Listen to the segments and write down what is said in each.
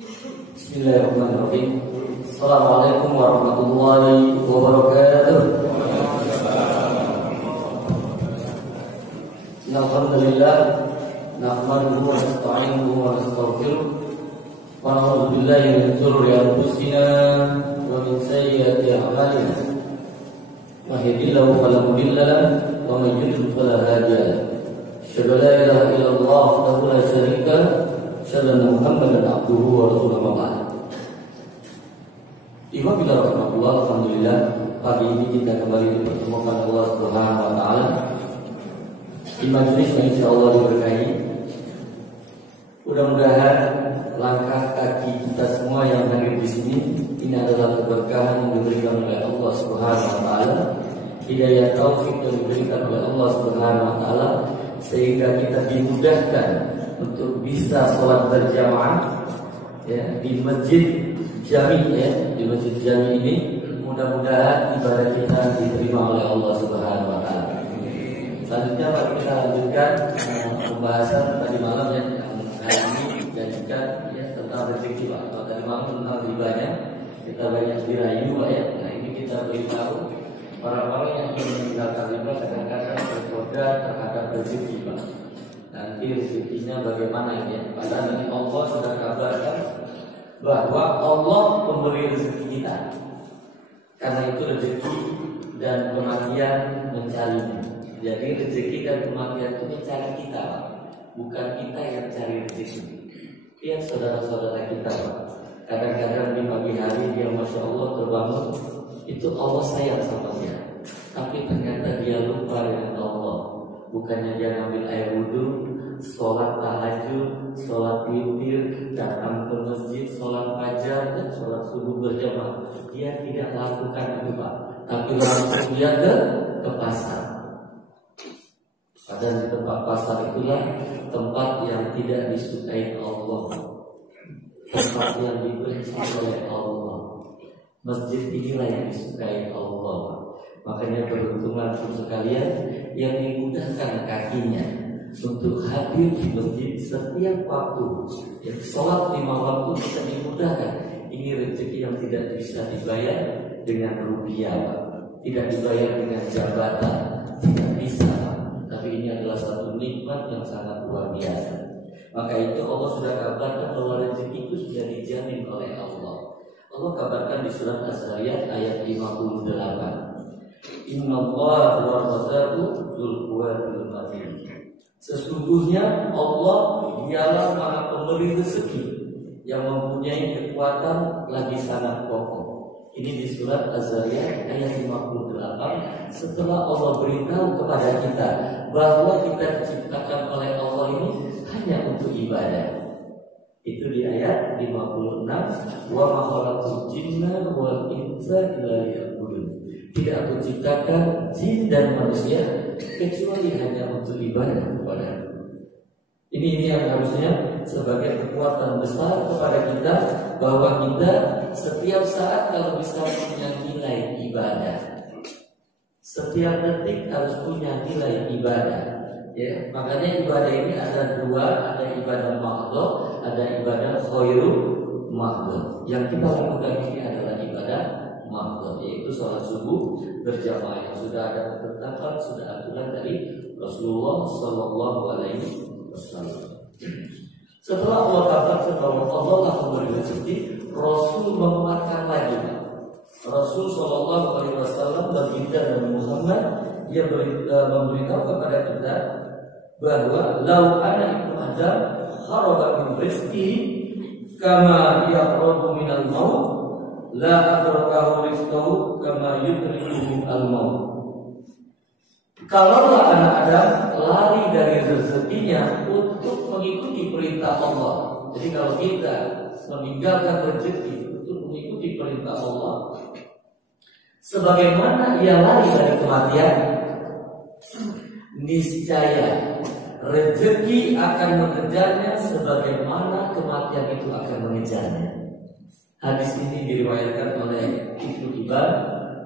Bismillahirrahmanirrahim. Assalamualaikum warahmatullahi wabarakatuh. Alhamdulillah, nahmaduhu wa nasta'inuhu wa nastaghfiruh wa na'udzu billahi min shururi anfusina wa min sayyiati a'malina. May yahdihillahu fala mudilla lahu wa may yudlil fala hadiya lahu. Asyhadu an la ilaha illallah wahdahu la syarika lahu, asyhadu anna Muhammadan abduhu wa rasuluhu. Ikhwan fillah rahmatullah, alhamdulillah pagi ini kita kembali dipertemukan Allah Subhanahu wa taala di majelis yang insyaallah diberkahi. Mudah-mudahan langkah kaki kita semua yang hadir di sini ini adalah keberkahan yang diberikan oleh Allah Subhanahu wa taala, hidayah taufik yang diberikan oleh Allah Subhanahu wa taala sehingga kita dimudahkan untuk bisa sholat berjamaah ya di masjid Jami ya, di masjid Jami ini. Mudah-mudahan ibadah kita diterima oleh Allah Subhanahu wa taala. Selanjutnya mari kita lanjutkan pembahasan tadi malam yang hari ini dijadikan ya tentang rezeki Pak. Kalau tadi malam tentang ribanya kita banyak dirayu Pak ya. Nah ini kita beritahu orang-orang yang ingin meninggalkan riba kadang-kadang tergoda terhadap rezeki Pak. Nanti rezekinya bagaimana ya? Padahal nanti Allah sudah kabarkan bahwa Allah memberi rezeki kita. Karena itu rezeki dan kematian mencarinya. Jadi rezeki dan kematian itu mencari kita, Pak. Bukan kita yang cari rezeki. Lihat saudara-saudara kita, Pak. Kadang-kadang di pagi hari dia masya Allah terbangun, itu Allah sayang sama dia. Tapi ternyata dia lupa dengan Allah. Bukannya dia ngambil air wudhu, sholat tahajud, sholat witir, datang ke masjid, sholat fajar dan sholat subuh berjamaah. Dia tidak lakukan itu Pak, tapi langsung dia ke pasar. Padahal di tempat pasar itulah tempat yang tidak disukai Allah, tempat yang dibenci oleh Allah. Masjid inilah yang disukai Allah. Makanya beruntunglah sekalian yang dimudahkan kakinya untuk hadir di masjid setiap waktu. Yang sholat 5 waktu bisa dimudahkan. Ini rezeki yang tidak bisa dibayar dengan rupiah, tidak dibayar dengan jabatan, tidak bisa. Tapi ini adalah satu nikmat yang sangat luar biasa. Maka itu Allah sudah kabarkan bahwa rezeki itu sudah dijamin oleh Allah. Allah kabarkan di surat Az-Zariyat ayat 58. Innallaha huwa razzaqu dzul quwwatil matin. Sesungguhnya Allah dialah Maha Pemberi rezeki yang mempunyai kekuatan lagi sangat kokoh. Ini di surat Az-Zariyat ayat 58. Setelah Allah beritahu kepada kita bahwa kita diciptakan oleh Allah ini hanya untuk ibadah. Itu di ayat 56. Wa ma khalaqtul jinna wal insa illa liya'budun. Tidak aku ciptakan jin dan manusia kecuali hanya untuk ibadah kepada Aku. Ini yang harusnya sebagai kekuatan besar kepada kita bahwa kita setiap saat kalau bisa punya nilai ibadah. Setiap detik harus punya nilai ibadah. Ya, makanya ibadah ini ada dua, ada ibadah mahdhah, ada ibadah khairu mahdhah. Yang kita lakukan ini adalah ibadah mahdhah, yaitu sholat subuh berjamaah yang sudah ada ketetapan, sudah aturan dari Rasulullah Shallallahu Alaihi Wasallam. Setelah Allah katakan bahwa Allah telah memberi rezeki, Rasul menguatkan lagi. Rasul Shallallahu Alaihi Wasallam baginda Nabi Muhammad dia memberitahu kepada kita bahwa lau ana ibnu Adam kharaba min rizqi kama yaqrabu minal maut la adrakahu rizqahu kama yudrikuhu al-maut. Kalaulah anak Adam lari dari rezekinya untuk mengikuti perintah Allah. Jadi kalau kita meninggalkan rezeki untuk mengikuti perintah Allah, sebagaimana ia lari dari kematian, niscaya rezeki akan mengejarnya sebagaimana kematian itu akan mengejarnya. Hadis ini diriwayatkan oleh Ibnu Hibban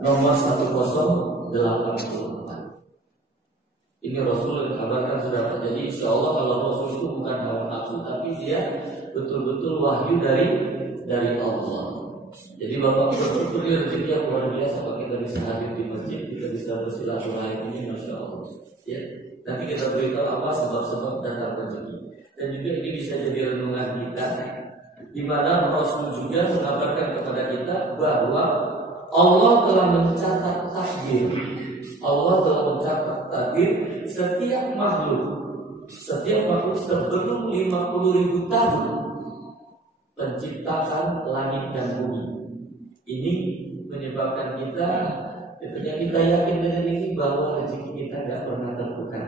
nomor 1084. Ini Rasul dikabarkan sudah terjadi. Insya Allah kalau Rasul itu bukan hawa nafsu, tapi dia betul-betul wahyu dari Allah. Jadi Bapak betul-betul rezeki yang luar biasa kalau kita bisa hadir di masjid, kita bisa bersilaturahmi ini, masya Allah. Ya, nanti kita beritahu apa sebab-sebab datang rezeki. Dan juga ini bisa jadi renungan kita, di mana Rasul juga mengabarkan kepada kita bahwa Allah telah mencatat takdir. Allah telah mencatat takdir setiap makhluk sebelum 50.000 tahun penciptaan langit dan bumi. Ini menyebabkan kita yakin dengan ini bahwa rezeki kita tidak pernah tertukar.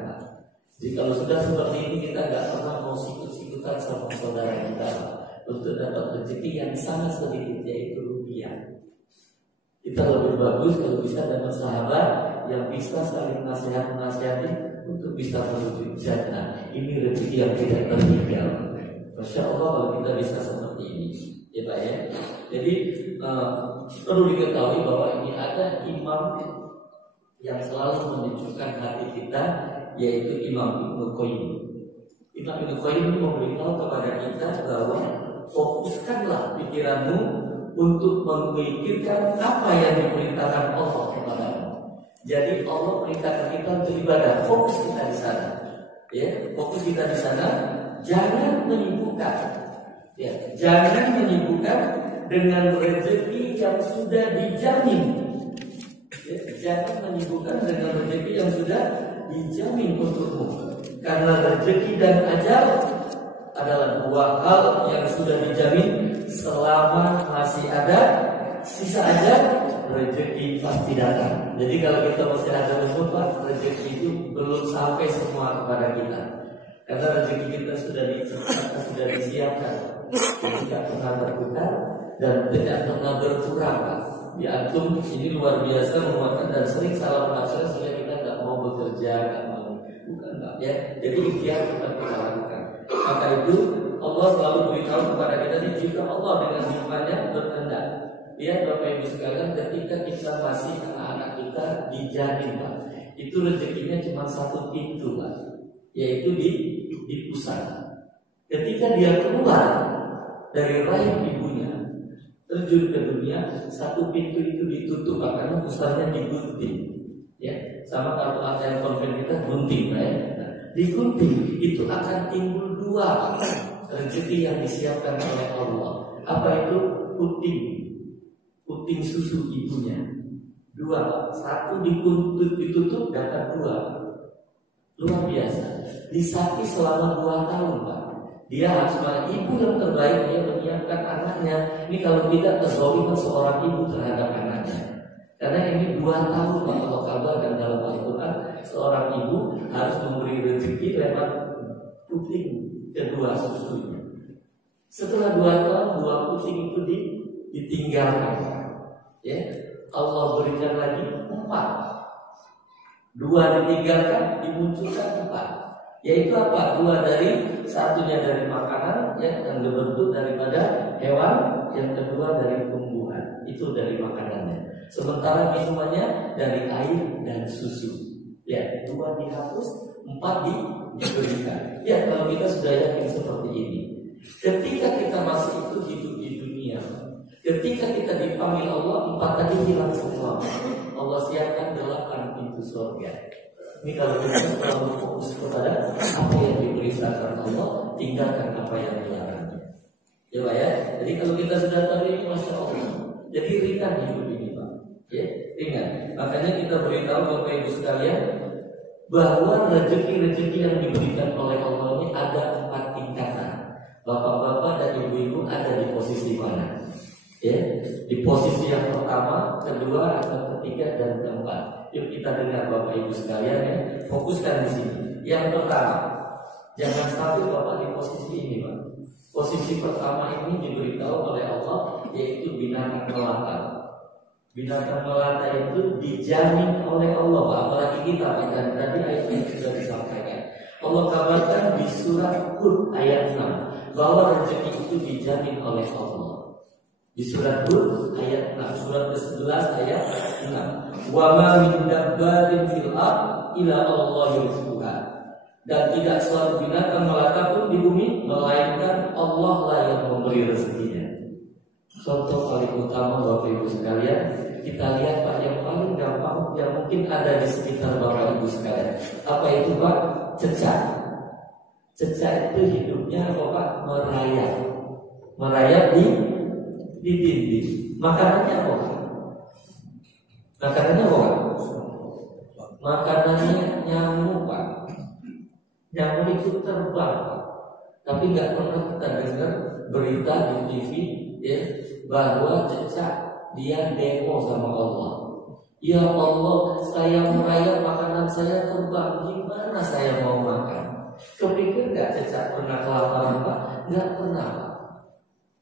Jadi kalau sudah seperti ini, kita tidak pernah mau sikut-sikutan sama saudara kita untuk dapat rezeki yang sangat sedikit, yaitu rupiah. Kita lebih bagus kalau bisa dapat sahabat yang bisa saling nasihat-nasihati untuk bisa menuju jannah. Ini rezeki yang tidak tertinggal. Masya Allah kalau kita bisa seperti ini, ya Pak ya. Jadi perlu diketahui bahwa ini ada imam yang selalu menunjukkan hati kita, yaitu Imam Ibnu Qayyim. Imam Ibnu Qayyim memberitahu kepada kita bahwa fokuskanlah pikiranmu untuk memikirkan apa yang diperintahkan Allah kepadamu. Jadi Allah perintahkan kita untuk ibadah, fokus kita di sana. Ya, fokus kita di sana. Jangan menyibukkan, ya, jangan menyibukkan dengan rezeki yang sudah dijamin. Ya, jangan menyibukkan dengan rezeki yang sudah dijamin untukmu. Karena rezeki dan ajal adalah dua hal yang sudah dijamin. Selama masih ada sisa ajal, rezeki pasti datang. Jadi kalau kita masih ada umur, Pak, rezeki itu belum sampai semua kepada kita. Karena rezeki kita sudah disiapkan, tidak pernah bertukar dan tidak pernah berkurang. Ya, antum ini luar biasa menguatkan dan sering salah menafsir sehingga kita tidak mau bekerja, bukan ya. Jadi ikhtiar kita lakukan. Maka itu Allah selalu beritahu kepada kita ini, jika Allah dengan hikmahnya berkehendak. Lihat Bapak Ibu sekalian, ketika kita masih anak-anak kita dijamin, Pak, itu rezekinya cuma satu pintu, Pak, yaitu di pusat. Ketika dia keluar dari rahim ibunya, terjun ke dunia, satu pintu itu ditutup karena pusatnya digunting. Ya, sama kalau ada yang konven kita gunting, ya. Nah, digunting itu akan timbul dua rezeki yang disiapkan oleh Allah. Apa itu? Puting susu ibunya. Dua, satu ditutup dapat dua. Luar biasa. Disakiti selama 2 tahun, Pak. Dia harus ibu yang terbaik, dia menyiapkan anaknya. Ini kalau tidak kezaliman seorang ibu terhadap anaknya. Karena ini 2 tahun, Pak, Allah kabarkan dalam Al-Quran, seorang ibu harus memberi rezeki lewat puting kedua susunya. Setelah 2 tahun, 2 puting itu ditinggalkan. Ya, Allah berikan lagi 4. 2 ditinggalkan, dimunculkan 4. Yaitu apa? 2 satunya dari makanan, ya, yang berbentuk daripada hewan, yang kedua dari tumbuhan, itu dari makanannya. Sementara minumannya dari air dan susu. Ya, 2 dihapus, 4 diberikan. Ya, kalau kita sudah yakin seperti ini, ketika kita masih itu hidup di dunia, ketika kita dipanggil Allah, 4 tadi hilang semua. Allah siapkan 8 pintu surga. Ini kalau kita terlalu fokus kepada apa yang diperintahkan Allah, tinggalkan apa yang dilarangnya. Ya Pak ya. Jadi kalau kita sudah tahu ini, masya Allah, jadi ringan hidup ini, Pak. Ya, ringan. Makanya kita beritahu Bapak Ibu sekalian bahwa rezeki-rezeki yang diberikan oleh Allah ini ada 4 tingkatan. Bapak-bapak dan ibu-ibu ada di posisi mana? Ya, di posisi yang pertama, kedua, atau ketiga, dan keempat. Yuk kita dengar Bapak Ibu sekalian, ya. Fokuskan di sini. Yang pertama, jangan sampai Bapak di posisi ini, Pak. Posisi pertama ini diberitahu oleh Allah, yaitu binatang melata. Binatang melata itu dijamin oleh Allah, Pak. Apalagi kita, dan tadi ayatnya sudah disampaikan. Allah kabarkan di surat Hud ayat 6 bahwa rezeki itu dijamin oleh Allah. Di surat Hud ayat 6, surat ke-11 ayat 6. Wa ma min dabbatin fil ardh illa Allah rizquha. Dan tidak suatu binatang melata pun di bumi melainkan Allah Allah lah yang memberi rezekinya. Contoh paling utama Bapak Ibu sekalian, kita lihat Pak yang paling gampang yang mungkin ada di sekitar Bapak Ibu sekalian. Apa itu Pak? Cecak. Cecak itu hidupnya apa Pak? Merayap di dinding. Makanannya apa? Makanannya apa? Makanannya nyamuk Pak. Nyamuk itu terbang Pak. Tapi nggak pernah kita dengar berita di TV ya bahwa cecak dia demo sama Allah. Ya Allah, saya merayap makanan saya terbang, gimana saya mau makan? Kepikir nggak cecak pernah kelaparan Pak? Nggak pernah Pak.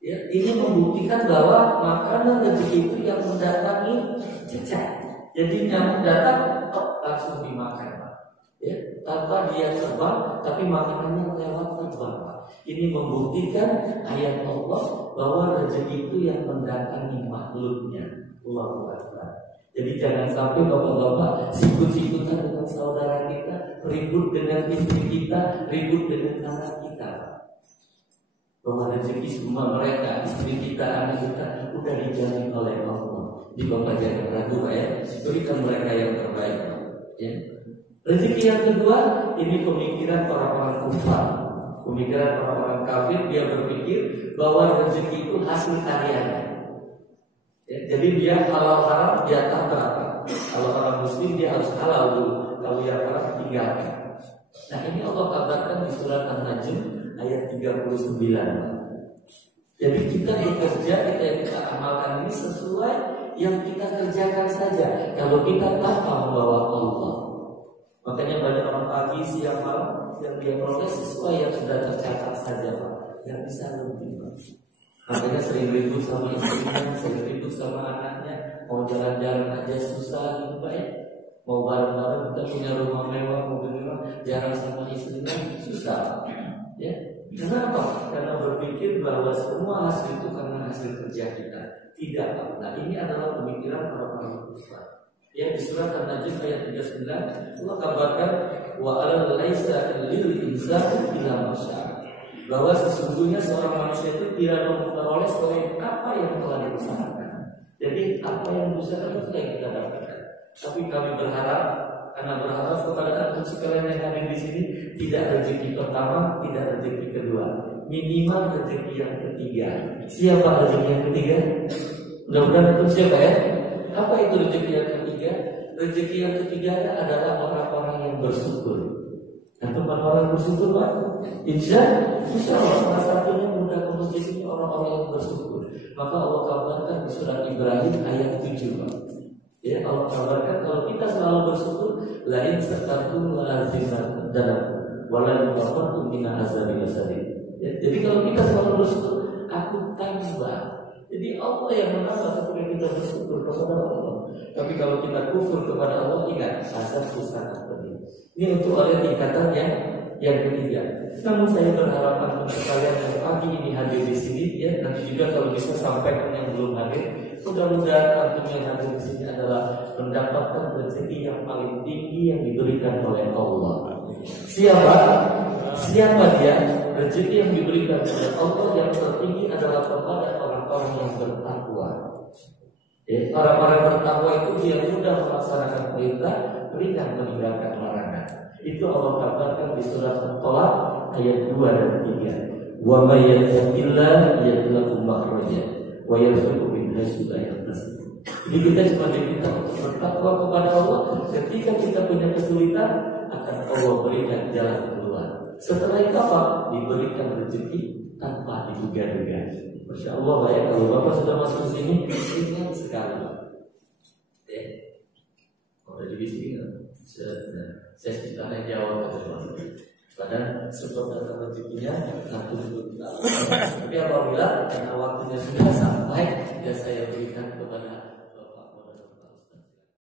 Ya, ini membuktikan bahwa makanan rezeki itu yang mendatangi cecak. Jadi nyamuk datang, langsung dimakan Pak. Ya, tanpa dia terbang, tapi makanannya lewat terbang Pak. Ini membuktikan ayat Allah bahwa rezeki itu yang mendatangi makhluknya. Allahu Akbar. Jadi jangan sampai bapak-bapak sikut-sikutan dengan saudara kita, ribut dengan istri kita, ribut dengan anak kita. Bahwa rezeki semua mereka, istri kita, anak kita udah dijamin oleh Allah. Di Bapak jangan ragu ya, berikan mereka yang terbaik. Ya. Rezeki yang kedua, ini pemikiran orang-orang kufar. Pemikiran orang-orang kafir, dia berpikir bahwa rezeki itu hasil karyanya. Ya, jadi dia halal haram dia tak berapa. Kalau orang muslim dia harus halal dulu. Kalau yang haram tinggalkan. Nah ini Allah kabarkan di surat An-Najm ayat 39. Jadi kita bekerja, kita amalkan ini sesuai yang kita kerjakan saja. Kalau kita tanpa membawa Allah. Makanya banyak orang pagi, siang, malam yang dia proses sesuai yang sudah tercatat saja Pak. Yang bisa lebih Pak. Makanya sering ribut sama istrinya, sering ribut sama anaknya. Mau jalan-jalan aja susah gitu Pak ya. Mau bareng-bareng kita punya rumah mewah, mobil mewah, jarang sama istrinya susah ya. Kenapa? Karena berpikir bahwa semua hasil itu karena hasil kerja kita. Tidak Pak. Nah ini adalah pemikiran orang-orang kufar. Ya di surat An-Najm ayat 39 Allah kabarkan wa alal laisa lil insani illa ma syaa. Bahwa sesungguhnya seorang manusia itu tidak memperoleh selain apa yang telah diusahakan. Jadi apa yang diusahakan itu yang kita dapatkan. Tapi kami berharap karena berharap kepada antum sekalian yang hadir di sini tidak rezeki pertama, tidak rezeki kedua, minimal rezeki yang ketiga. Siapa rezeki yang ketiga? Mudah-mudahan antum siapa ya? Apa itu rezeki yang ketiga? Rezeki yang ketiga adalah orang-orang yang bersyukur. Antum orang bersyukur Pak? Insya Allah salah satunya mudah ke ini orang-orang yang bersyukur. Maka Allah kabarkan di surat Ibrahim ayat 7 Pak. Ya Allah kabarkan kalau kita selalu bersyukur, lain syakartum la azidannakum wala yughaffaru min azabil sadid. Jadi kalau kita selalu bersyukur, aku tambah. Jadi Allah yang menambah ketika kita bersyukur kepada Allah. Tapi kalau kita kufur kepada Allah, ingat azab sangat pedih. Ini untuk oleh tingkatan yang ketiga. Namun saya berharapan untuk kalian yang pagi ini hadir di sini, ya nanti juga kalau bisa sampaikan yang belum hadir. Mudah-mudahan antum yang hadir di sini adalah mendapatkan rezeki yang paling tinggi yang diberikan oleh Allah. Siapa dia? Rezeki yang diberikan oleh Allah yang tertinggi adalah kepada orang-orang yang bertakwa. Ya, orang-orang bertakwa itu dia mudah melaksanakan perintah, ringan meninggalkan larangan. Itu Allah katakan di surat At-Tolak ayat 2 dan 3. Wa may yattaqillaha yaj'al lahu makhraja wa yarzuqhu min haitsu la yahtasib. Jadi kita cuma diminta untuk bertakwa kepada Allah. Ketika kita punya kesulitan, akan Allah berikan jalan keluar. Setelah itu apa? Diberikan rezeki tanpa diduga-duga. Masya Allah ya, kalau Bapak sudah masuk ke sini, ingat sekali. Ya, kalau di sini saya tanya jawab pada sebab datang rezekinya nanti dulu. Tapi apabila karena waktunya sudah sampai, ya saya berikan kepada